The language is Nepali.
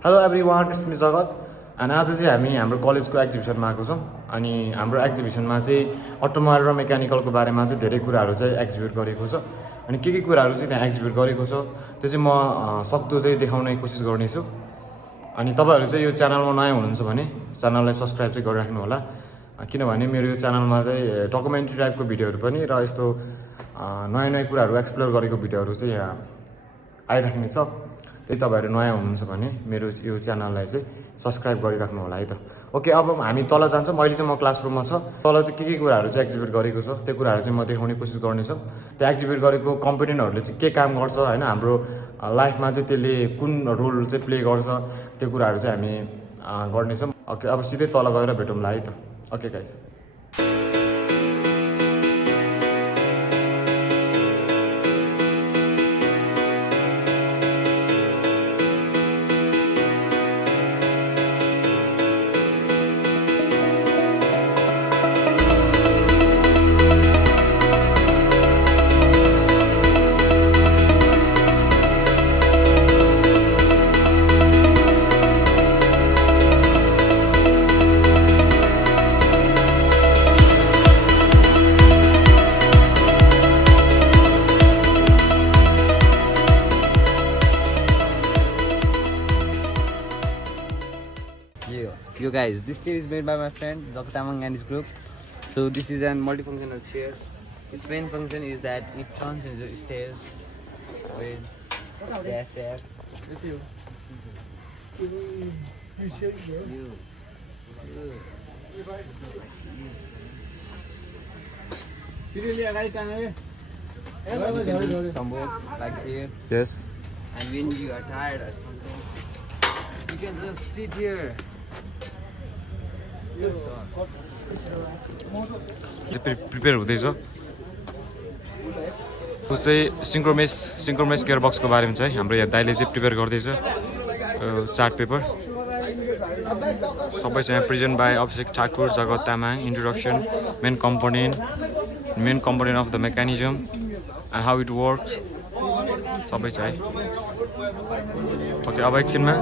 हेलो एभ्रिवान, इट्स मी जगत अनि आज चाहिँ हामी हाम्रो कलेजको एक्जिबिसनमा आएको छौँ। अनि हाम्रो एक्जिबिसनमा चाहिँ अटोमोबाइल र मेकानिकलको बारेमा चाहिँ धेरै कुराहरू चाहिँ एक्जिबिट गरेको छ। अनि के कुराहरू चाहिँ त्यहाँ एक्जिबिट गरेको छ त्यो चाहिँ म सक्दो चाहिँ देखाउने कोसिस गर्नेछु। अनि तपाईँहरू चाहिँ यो च्यानलमा नयाँ हुनुहुन्छ भने च्यानललाई सब्सक्राइब चाहिँ गरिराख्नु होला, किनभने मेरो यो च्यानलमा चाहिँ डकुमेन्ट्री टाइपको भिडियोहरू पनि र यस्तो नयाँ कुराहरू एक्सप्लोर गरेको भिडियोहरू चाहिँ आइराख्ने छ। त्यही तपाईँहरू नयाँ हुनुहुन्छ भने मेरो यो च्यानललाई चाहिँ सब्सक्राइब गरिराख्नु होला है त। ओके, अब हामी तल जान्छौँ। अहिले चाहिँ म क्लासरुममा छ। तल चाहिँ के कुराहरू चाहिँ एक्जिबिट गरेको छ त्यो कुराहरू चाहिँ म देखाउने कोसिस गर्नेछु। त्यो एक्जिबिट गरेको कम्पोनेन्टहरूले चाहिँ के काम गर्छ होइन, हाम्रो लाइफमा चाहिँ त्यसले कुन रोल चाहिँ प्ले गर्छ त्यो कुराहरू चाहिँ हामी गर्नेछौँ। ओके, अब सिधै तल गएर भेटौँला है त। Okay guys. Yo guys, this chair is made by my friend Dr. Tamang and his group. So this is a multifunctional chair. Its main function is that it turns into stairs. Wait, stairs. With you. Some books like here. Yes. And when you are tired or something, you can just sit here. Prepare हुँदैछ। ऊ चाहिँ सिङ्क्रोमेस गियरबक्सको बारेमा चाहिँ हाम्रो यहाँ दाइले चाहिँ प्रिपेयर गर्दैछ। चार्ट पेपर सबै चाहिँ present by Abhishek Thakur, Jagat Tamang. Introduction, main component of the mechanism and how it works सबै छ है। ओके, अब एकछिनमा